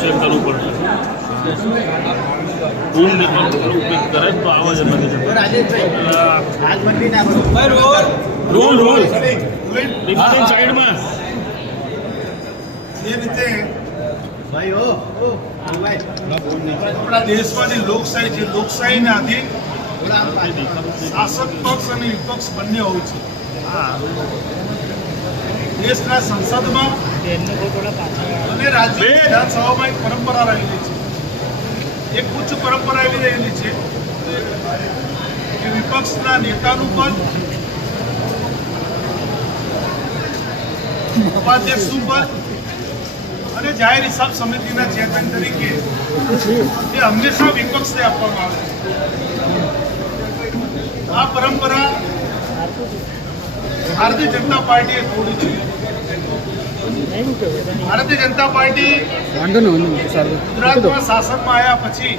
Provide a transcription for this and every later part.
છે કરવું પડશે. ગુણ નેતાનો ઉપયોગ કરે તો આવા જ નથી રોલ. રોલ સાઈડમાં. જે રીતે. આપણા દેશમાં જે લોકશાહી છે. લોકશાહીના આધીન શાસક પક્ષ અને વિપક્ષ બંને હોય છે. દેશના સંસદમાં અને રાજ્ય વિધાનસભામાં એક પરંપરા રહેલી છે. એક ઉચ્ચ પરંપરા એવી રહેલી છે કે વિપક્ષના નેતાનું પદ, ઉપાધ્યક્ષનું પદ અને જાહેર હિસાબ સમિતિના ચેરમેન તરીકે એ હંમેશા વિપક્ષને આપવામાં આવે આ પરંપરા ભારતીય જનતા પાર્ટીએ તોડી છે. ભારતીય જનતા પાર્ટી ગુજરાતમાં શાસનમાં આવ્યા પછી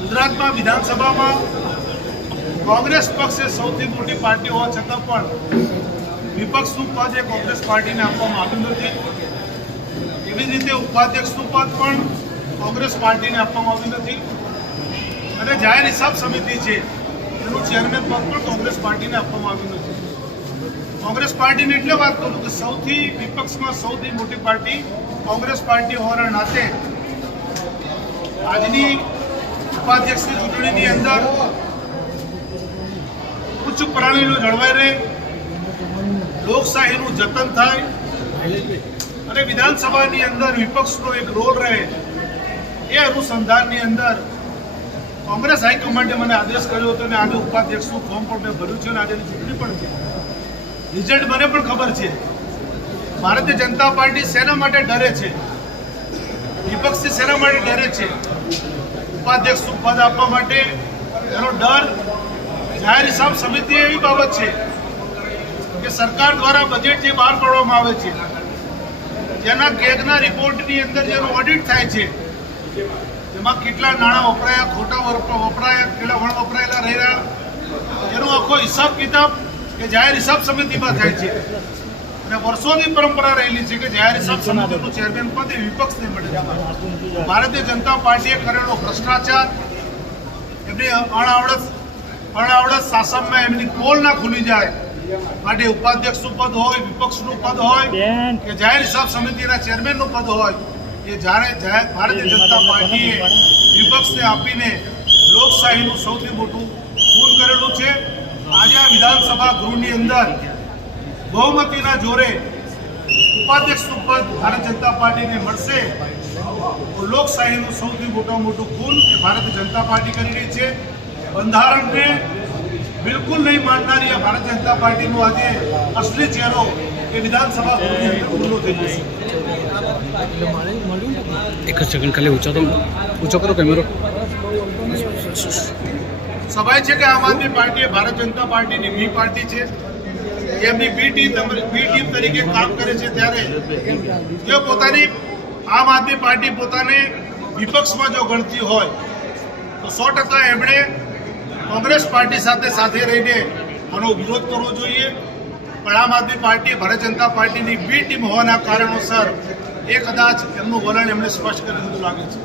ગુજરાતમાં વિધાનસભામાં કોંગ્રેસ પક્ષ એ સૌથી મોટી પાર્ટી હોવા છતાં પણ વિપક્ષનું પદ એ કોંગ્રેસ પાર્ટીને આપવામાં આવ્યું નથી. એવી જ રીતે ઉપાધ્યક્ષનું પદ પણ કોંગ્રેસ પાર્ટીને આપવામાં આવ્યું નથી. અને જાહેર હિસાબ સમિતિ છે એનું ચેરમેન પદ પણ કોંગ્રેસ પાર્ટીને આપવામાં આવ્યું નથી. કોંગ્રેસ પાર્ટીને એટલે વાત કરું કે સૌથી વિપક્ષમાં સૌથી મોટી પાર્ટી કોંગ્રેસ પાર્ટી હોવાના નાતે આજની ઉપાધ્યક્ષની ચૂંટણીની અંદર ઉચ્ચ પ્રણાલીનું જળવાઈ રહે, લોકશાહીનું જતન થાય અને વિધાનસભાની અંદર વિપક્ષનો એક રોલ રહે એ અનુસંધાનની અંદર કોંગ્રેસ હાઈકમાન્ડે મને આદેશ કર્યો હતો અને આજે ઉપાધ્યક્ષનું ફોર્મ પણ મેં ભર્યું છે અને આજે ચૂંટણી પણ છે. રિઝલ્ટ મને પણ ખબર છે. ભારતીય જનતા પાર્ટી શેના માટે ડરે છે. વિપક્ષથી શેના માટે ડરે છે. ઉપાધ્યક્ષ પદ આપવા માટે એનો ડર જાહેર હિસાબ સમિતિ એવી બાબત છે કે સરકાર દ્વારા બજેટ જે બહાર પાડવામાં આવે છે, જેના કેગના રિપોર્ટની અંદર જેનો ઓડિટ થાય છે, એમાં કેટલા નાણાં વપરાયા, ખોટા વપ- વપરાયા, કેટલા વણ વપરાયેલા રહ્યા, એનો આખો હિસાબ કિતાબ કે જાહેર હિસાબ સમિતિમાં થાય છે. અને વર્ષોની પરંપરા રહેલી છે કે જાહેર હિસાબ સમિતિનું ચેરમેન પદ એ વિપક્ષને મળે છે. ભારતીય જનતા પાર્ટીએ કરેલો ભ્રષ્ટાચાર એમની અણાવડત અણાવડત શાસનમાં એમની પોલ ના ખુલી જાય. માટે ઉપાધ્યક્ષનું પદ હોય વિપક્ષનું પદ હોય કે જાહેર હિસાબ સમિતિના ચેરમેનનું પદ હોય એ જ્યારે ભારતીય જનતા પાર્ટીએ વિપક્ષને આપીને લોકશાહીનું સૌથી મોટું ભૂલ કરેલું છે. આજે આ વિધાનસભા ગૃહની અંદર બહુમતીના જોરે ઉપાધ્યક્ષનું પદ ભારત જનતા પાર્ટીને મળશે. લોકશાહીનું સૌથી મોટામાં મોટું ખૂન એ ભારતીય જનતા પાર્ટી કરી રહી છે. બંધારણને બિલકુલ નહીં માનનારી આ ભારત જનતા પાર્ટીનો આજે અસલી ચહેરો એ વિધાનસભા ખુલ્લો થઈ જશે. એક જ સેકન્ડ ખાલી ઊંચો તો ઊંચો કરો કેમેરો સ્વાભાવિક છે કે આમ આદમી પાર્ટી ભારત જનતા પાર્ટીની મી પાર્ટી છે? એમની બી ટીમ બી ટીમ તરીકે કામ કરે છે ત્યારે? જો પોતાની આમ આદમી પાર્ટી પોતાને વિપક્ષમાં જો ગણતી હોય, તો સો ટકા એમણે કોંગ્રેસ પાર્ટી સાથે સાથે રહીને આનો વિરોધ કરવો જોઈએ. પણ આમ આદમી પાર્ટી, ભારતીય જનતા પાર્ટીની બી ટીમ હોવાના કારણોસર એ કદાચ એમનું વલણ એમણે સ્પષ્ટ કરી દીધું લાગે છે.